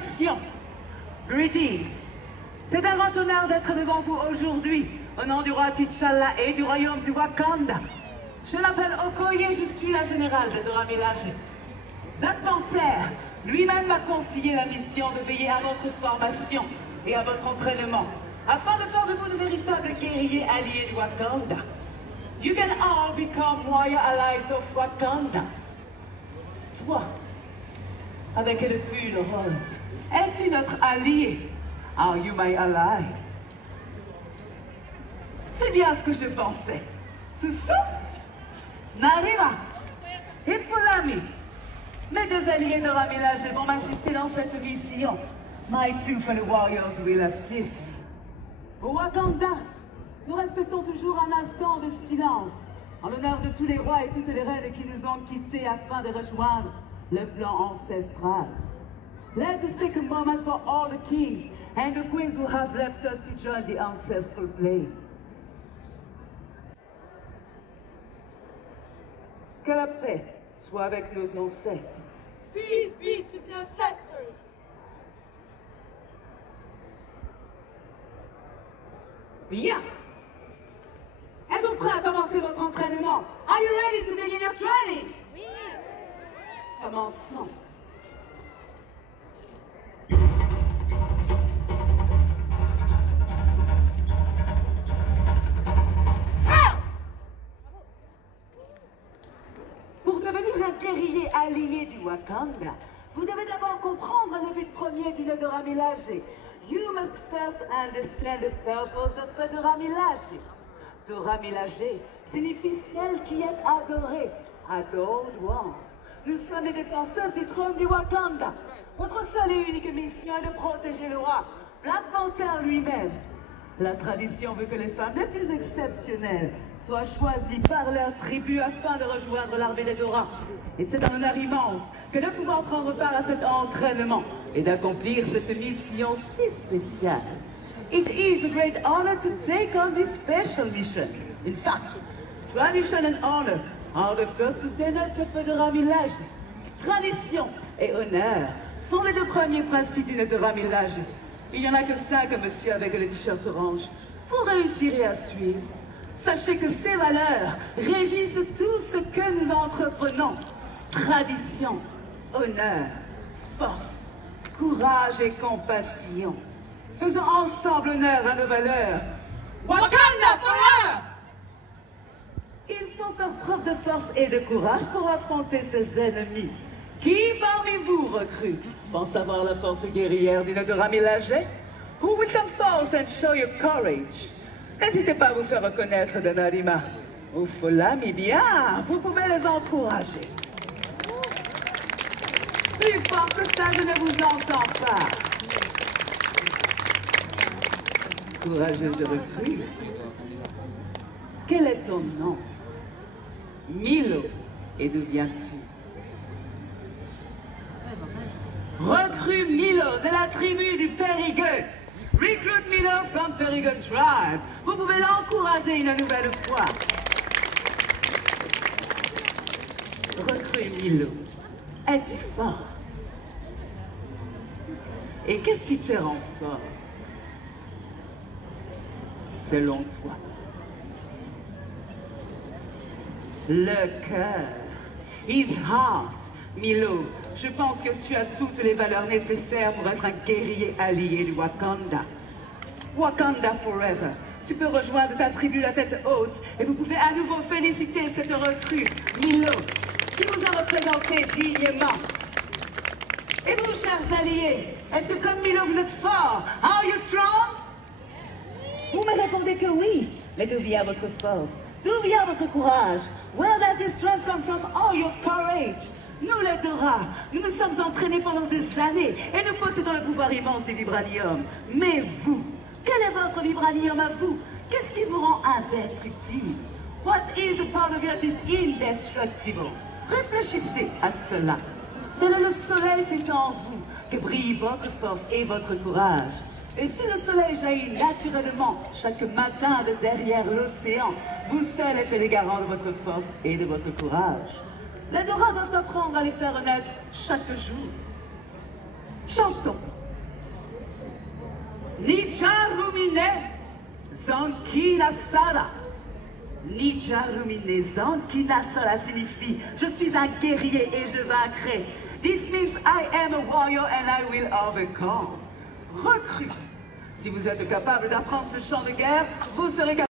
Salutations, greetings. C'est un grand honneur d'être devant vous aujourd'hui, au nom du roi T'Challa et du royaume du Wakanda. Je m'appelle Okoye, je suis la générale de Dora Milaje. Black Panther lui-même m'a confié la mission de veiller à votre formation et à votre entraînement, afin de faire de vous de véritables guerriers alliés du Wakanda. You can all become warrior allies of Wakanda. Toi, avec le pull rose, es-tu notre allié? Are you my ally? C'est bien ce que je pensais. Susu, Narima et Fulami, mes deux alliés de Dora Milaje vont m'assister dans cette mission. My two fellow warriors will assist me. Au Wakanda, nous respectons toujours un instant de silence en l'honneur de tous les rois et toutes les reines qui nous ont quittés afin de rejoindre le plan ancestral. Let us take a moment for all the kings and the queens who have left us to join the ancestral plane. Que la paix soit avec nos ancêtres. Peace be to the ancestors. Bien. Êtes-vous prêts à commencer votre entraînement? Are you ready to begin your training? Yes. Commençons. Pour devenir un guerrier allié du Wakanda, vous devez d'abord comprendre le but premier d'une Dora Milaje. You must first understand the purpose of Dora Milaje. Dora Milaje signifie celle qui est adorée, adored one. Nous sommes les défenseurs du trône du Wakanda. Notre seule et unique mission est de protéger le roi, Black Panther lui-même. La tradition veut que les femmes les plus exceptionnelles soient choisies par leur tribu afin de rejoindre l'armée des Dora. Et c'est un honneur immense que de pouvoir prendre part à cet entraînement et d'accomplir cette mission si spéciale. It is a great honor to take on this special mission. In fact, tradition and honor are the first tenets of Dora Milaje. Tradition et honneur sont les deux premiers principes d'une Dora Milaje. Il n'y en a que 5, monsieur avec le t-shirt orange. Vous réussirez à suivre. Sachez que ces valeurs régissent tout ce que nous entreprenons. Tradition, honneur, force, courage et compassion. Faisons ensemble honneur à nos valeurs. Wakanda forever! Il faut faire preuve de force et de courage pour affronter ses ennemis. Qui parmi vous, recrues, pense avoir la force guerrière d'une Dora Milaje? Who will come forth and show your courage? N'hésitez pas à vous faire reconnaître de Narima ou Fulami. Bien, vous pouvez les encourager. Plus fort que ça, je ne vous entends pas. Courageuse recrue. Quel est ton nom? Milo. Et d'où viens-tu? Recrue Milo de la tribu du Périgueux. Recruit Milo from Périgueux tribe. Vous pouvez l'encourager une nouvelle fois. Recrue Milo. Es-tu fort? Et qu'est-ce qui te rend fort? Selon toi. Le cœur. His heart. Milo, je pense que tu as toutes les valeurs nécessaires pour être un guerrier allié du Wakanda. Wakanda forever. Tu peux rejoindre ta tribu la tête haute et vous pouvez à nouveau féliciter cette recrue, Milo, qui vous a représenté dignement. Et vous, chers alliés, est-ce que comme Milo, vous êtes forts? Are you strong? Vous me répondez que oui. Mais d'où vient votre force? D'où vient votre courage? Where does your strength come from? All your courage? Nous, les Dora, nous nous sommes entraînés pendant des années et nous possédons le pouvoir immense du vibranium. Mais vous, quel est votre vibranium à vous? Qu'est-ce qui vous rend indestructible? What is the part of you that is indestructible? Réfléchissez à cela. Tel est le soleil, c'est en vous que brille votre force et votre courage. Et si le soleil jaillit naturellement chaque matin de derrière l'océan, vous seuls êtes les garants de votre force et de votre courage. Les Dora doivent apprendre à les faire renaître chaque jour. Chantons. Nijarumine Zankina Sara. Nijarumine Zankina Sara signifie je suis un guerrier et je vaincrai. This means I am a warrior and I will overcome. Recrue. Si vous êtes capable d'apprendre ce chant de guerre, vous serez capable